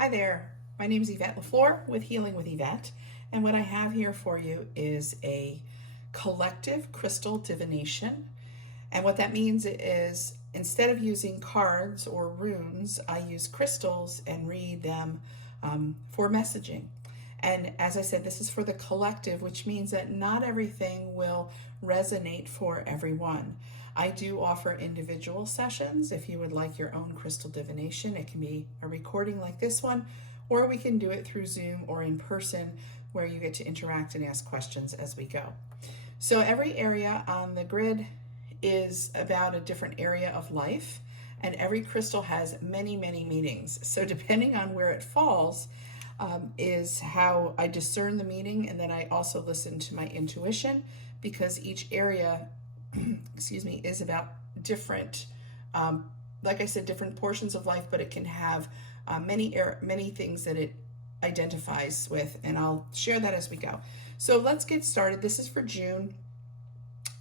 Hi there, my name is Yvette LaFleur with Healing with Yvette, and what I have here for you is a collective crystal divination. And what that means is instead of using cards or runes, I use crystals and read them for messaging. And as I said, this is for the collective, which means that not everything will resonate for everyone. I do offer individual sessions. If you would like your own crystal divination, it can be a recording like this one, or we can do it through Zoom or in person where you get to interact and ask questions as we go. So every area on the grid is about a different area of life, and every crystal has many, many meanings. So depending on where it falls, is how I discern the meaning, and then I also listen to my intuition because each area, excuse me, is about different, like I said, different portions of life, but it can have many things that it identifies with, and I'll share that as we go. So let's get started. This is for June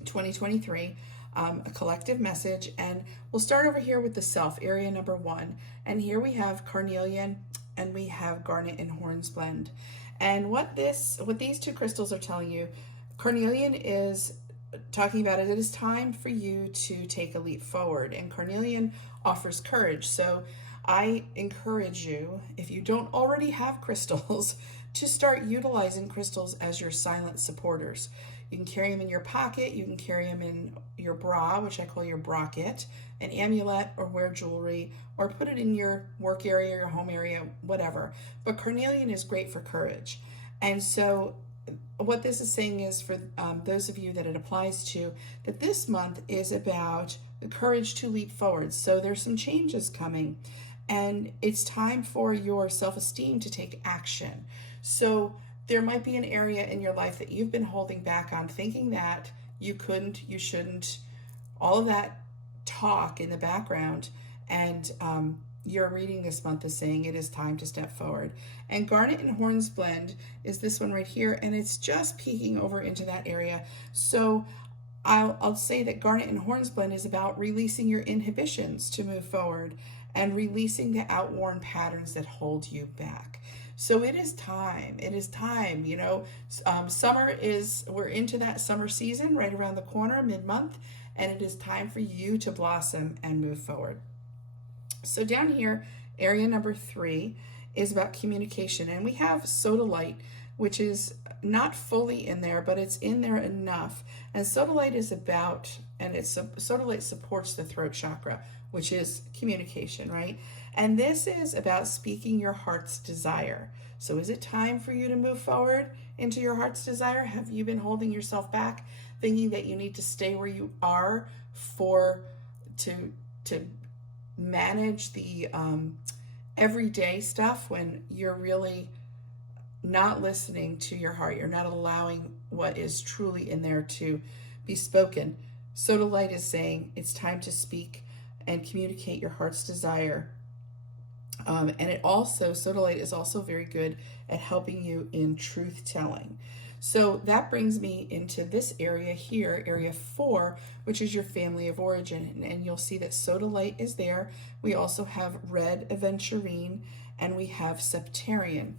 2023, a collective message, and we'll start over here with the self, area number 1, and here we have carnelian and we have garnet and hornsblende. And what these two crystals are telling you, carnelian is talking about it is time for you to take a leap forward, and carnelian offers courage. So I encourage you, if you don't already have crystals, to start utilizing crystals as your silent supporters. You can carry them in your pocket, you can carry them in your bra, which I call your brocket, an amulet, or wear jewelry, or put it in your work area, your home area, whatever. But carnelian is great for courage. And so what this is saying is for those of you that it applies to, that this month is about the courage to leap forward. So there's some changes coming, and it's time for your self-esteem to take action. So there might be an area in your life that you've been holding back on, thinking that you couldn't, you shouldn't, all of that talk in the background, and your reading this month is saying it is time to step forward. And garnet and hornsblende is this one right here, and it's just peeking over into that area. So I'll say that garnet and hornsblende is about releasing your inhibitions to move forward and releasing the outworn patterns that hold you back. So it is time. It is time. You know, we're into that summer season right around the corner, mid-month, and it is time for you to blossom and move forward. So down here, area number 3 is about communication, and we have sodalite, which is not fully in there, but it's in there enough. And sodalite is about, and sodalite supports the throat chakra, which is communication, right? And this is about speaking your heart's desire. So is it time for you to move forward into your heart's desire? Have you been holding yourself back, thinking that you need to stay where you are to manage the everyday stuff, when you're really not listening to your heart? You're not allowing what is truly in there to be spoken. Sodalite is saying it's time to speak and communicate your heart's desire. And sodalite is also very good at helping you in truth telling. So that brings me into this area here, area 4, which is your family of origin. And you'll see that sodalite is there. We also have red aventurine, and we have septarian.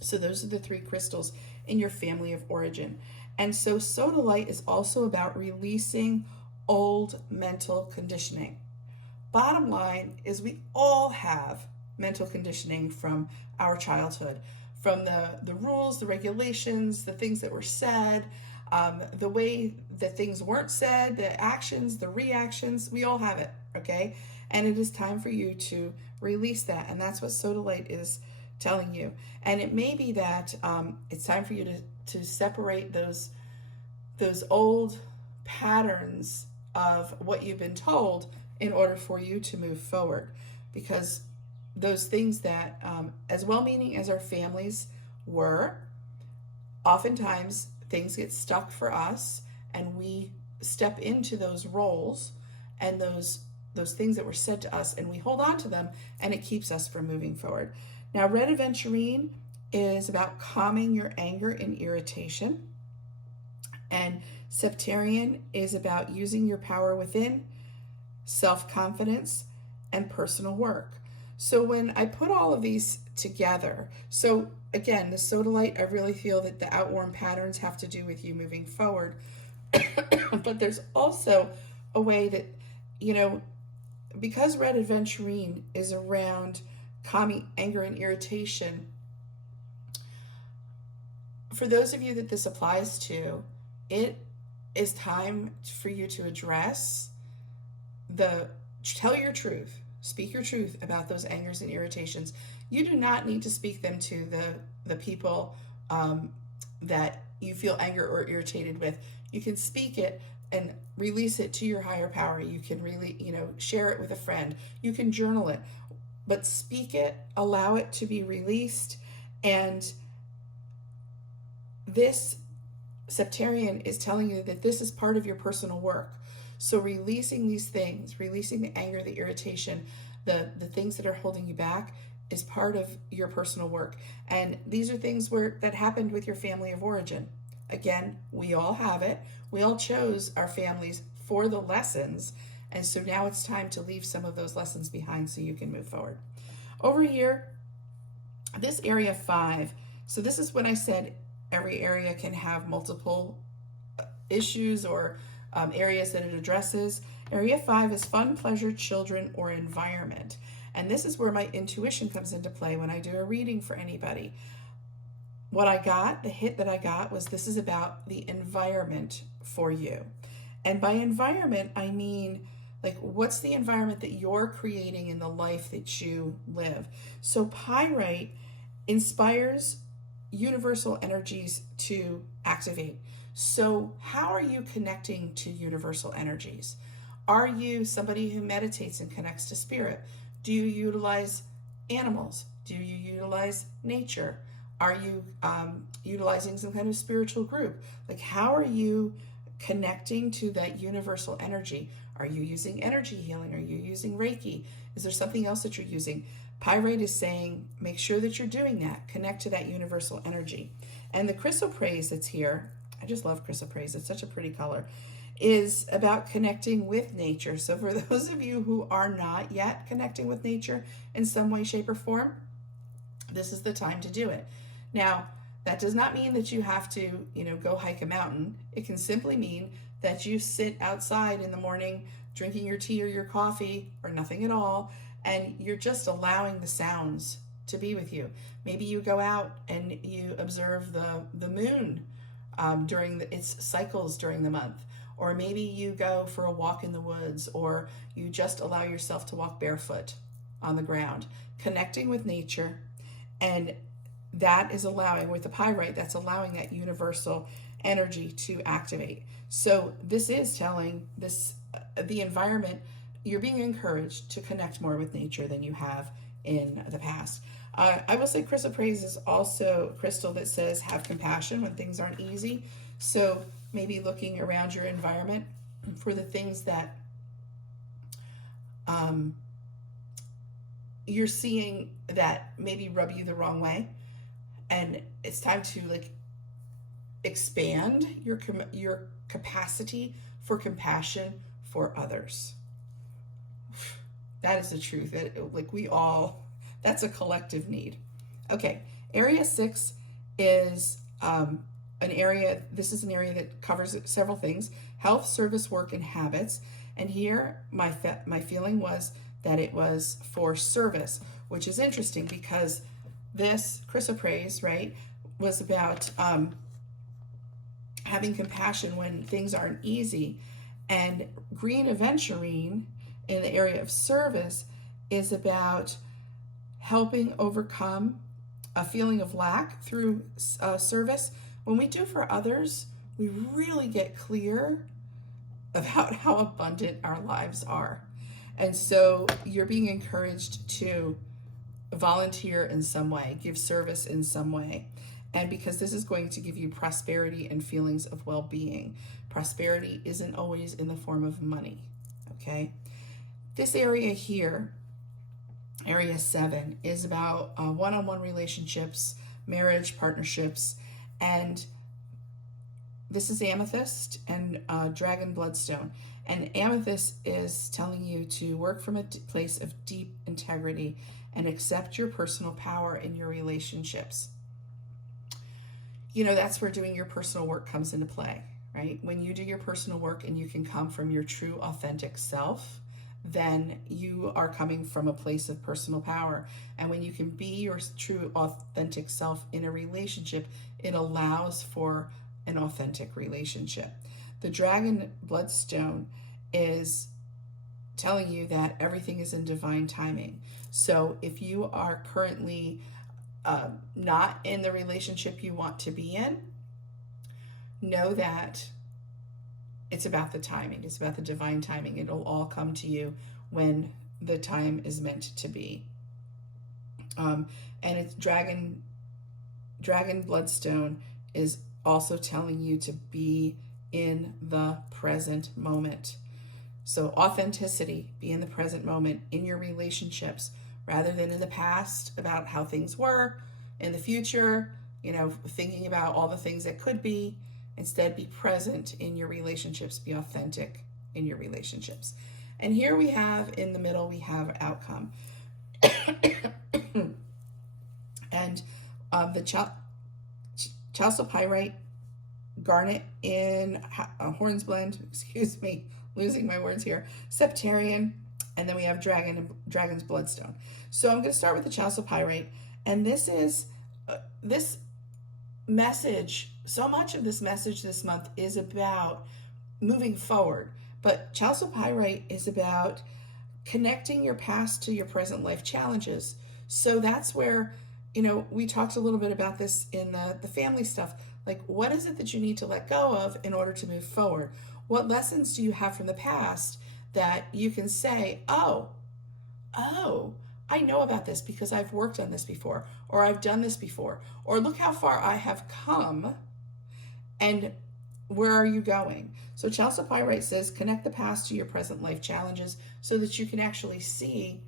So those are the 3 crystals in your family of origin. And so sodalite is also about releasing old mental conditioning. Bottom line is we all have mental conditioning from our childhood, from the rules, the regulations, the things that were said, the way that things weren't said, the actions, the reactions. We all have it, okay? And it is time for you to release that, and that's what sodalite is telling you. And it may be that it's time for you to separate those old patterns of what you've been told in order for you to move forward, because those things that, as well-meaning as our families were, oftentimes things get stuck for us, and we step into those roles and those things that were said to us, and we hold on to them, and it keeps us from moving forward. Now, red aventurine is about calming your anger and irritation, and septarian is about using your power within, self-confidence, and personal work. So when I put all of these together, so again, the sodalite, I really feel that the outworn patterns have to do with you moving forward. But there's also a way that, you know, because red aventurine is around calming anger and irritation, for those of you that this applies to, it is time for you to address tell your truth, speak your truth about those angers and irritations. You do not need to speak them to the people that you feel anger or irritated with. You can speak it and release it to your higher power. You can really, share it with a friend. You can journal it, but speak it, allow it to be released. And this Septarian is telling you that this is part of your personal work. So releasing these things, releasing the anger, the irritation, the things that are holding you back is part of your personal work. And these are things that happened with your family of origin. Again, we all have it. We all chose our families for the lessons. And so now it's time to leave some of those lessons behind so you can move forward. Over here, this area 5. So this is when I said every area can have multiple issues or areas that it addresses. Area 5 is fun, pleasure, children, or environment. And this is where my intuition comes into play when I do a reading for anybody. What I got, the hit that I got, was this is about the environment for you. And by environment, I mean, like, what's the environment that you're creating in the life that you live? So pyrite inspires universal energies to activate. So how are you connecting to universal energies? Are you somebody who meditates and connects to spirit? Do you utilize animals? Do you utilize nature? Are you utilizing some kind of spiritual group? Like, how are you connecting to that universal energy? Are you using energy healing? Are you using Reiki? Is there something else that you're using? Pyrite is saying, make sure that you're doing that. Connect to that universal energy. And the chrysoprase that's here, I just love chrysoprase, it's such a pretty color, is about connecting with nature. So for those of you who are not yet connecting with nature in some way, shape, or form, this is the time to do it. Now, that does not mean that you have to, go hike a mountain. It can simply mean that you sit outside in the morning drinking your tea or your coffee or nothing at all, and you're just allowing the sounds to be with you. Maybe you go out and you observe the moon during its cycles during the month. Or maybe you go for a walk in the woods, or you just allow yourself to walk barefoot on the ground, connecting with nature. And that is allowing, with the pyrite, that's allowing that universal energy to activate. So this is telling the environment, you're being encouraged to connect more with nature than you have in the past. I will say chrysoprase is also a crystal that says have compassion when things aren't easy. So maybe looking around your environment for the things that you're seeing that maybe rub you the wrong way. And it's time to expand your capacity for compassion for others. That is the truth. That's a collective need. Okay, area 6 is this is an area that covers several things: health, service, work, and habits. And here, my feeling was that it was for service, which is interesting because this chrysoprase, right, was about having compassion when things aren't easy. And green aventurine in the area of service is about helping overcome a feeling of lack through service. When we do for others, we really get clear about how abundant our lives are. And so you're being encouraged to volunteer in some way, give service in some way. And because this is going to give you prosperity and feelings of well-being. Prosperity isn't always in the form of money, okay? This area here, area 7, is about one-on-one relationships, marriage, partnerships, and this is amethyst and dragon bloodstone. And amethyst is telling you to work from a place of deep integrity and accept your personal power in your relationships. You know, that's where doing your personal work comes into play, right? When you do your personal work and you can come from your true, authentic self, then you are coming from a place of personal power. And when you can be your true, authentic self in a relationship, it allows for an authentic relationship. The dragon bloodstone is telling you that everything is in divine timing. So if you are currently not in the relationship you want to be in, know that it's about the timing. It's about the divine timing. It'll all come to you when the time is meant to be. And it's dragon bloodstone is also telling you to be in the present moment. So authenticity, be in the present moment in your relationships rather than in the past about how things were, in the future, you know, thinking about all the things that could be. Instead, be present in your relationships, be authentic in your relationships. And here we have, in the middle, we have outcome. And the chalcopyrite, garnet in hornsblende, excuse me, losing my words here, septarian, and then we have dragon's bloodstone. So I'm going to start with the chalcopyrite, and this is this message. So much of this message this month is about moving forward, but chalcopyrite is about connecting your past to your present life challenges. So that's where, you know, we talked a little bit about this in the family stuff. Like, what is it that you need to let go of in order to move forward? What lessons do you have from the past that you can say, oh, I know about this because I've worked on this before, or I've done this before, or look how far I have come, and where are you going? So chalcopyrite says, connect the past to your present life challenges so that you can actually see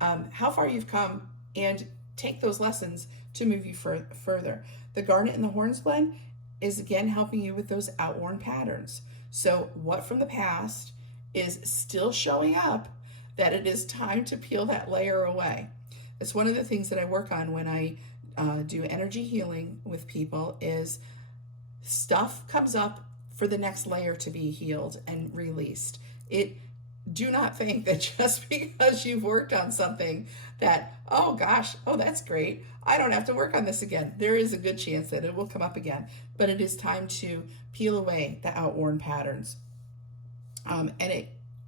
how far you've come and take those lessons to move you further. The garnet and the hornsblende is again helping you with those outworn patterns. So what from the past is still showing up that it is time to peel that layer away. It's one of the things that I work on when I do energy healing with people is stuff comes up for the next layer to be healed and released. Do not think that just because you've worked on something that, oh gosh, oh that's great, I don't have to work on this again. There is a good chance that it will come up again, but it is time to peel away the outworn patterns.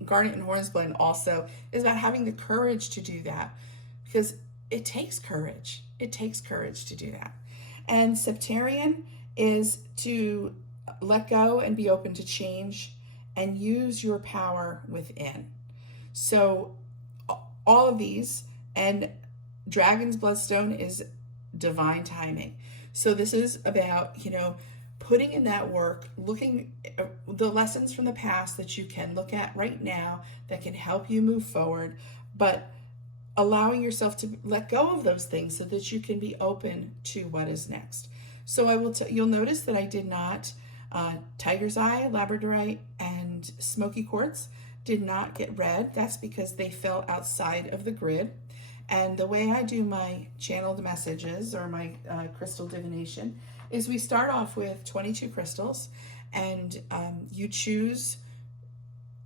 Garnet and hornsblende also is about having the courage to do that, because it takes courage. It takes courage to do that. And septarian is to let go and be open to change and use your power within. So all of these, and dragon's bloodstone is divine timing. So this is about, you know, putting in that work, looking at the lessons from the past that you can look at right now that can help you move forward, but allowing yourself to let go of those things so that you can be open to what is next. So you'll notice that I did not, tiger's eye, labradorite, and smoky quartz did not get read. That's because they fell outside of the grid. And the way I do my channeled messages or my crystal divination is we start off with 22 crystals, and you choose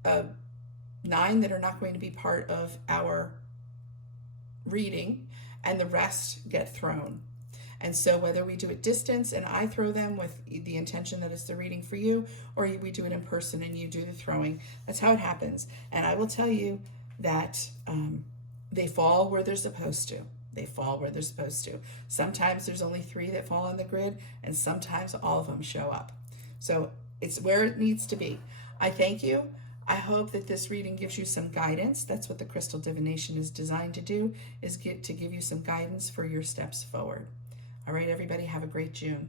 9 that are not going to be part of our reading, and the rest get thrown. And so whether we do it distance and I throw them with the intention that it's the reading for you, or we do it in person and you do the throwing, that's how it happens. And I will tell you that they fall where they're supposed to. They fall where they're supposed to. Sometimes there's only 3 that fall on the grid, and sometimes all of them show up. So it's where it needs to be. I thank you. I hope that this reading gives you some guidance. That's what the crystal divination is designed to do, is to give you some guidance for your steps forward. All right, everybody, have a great June.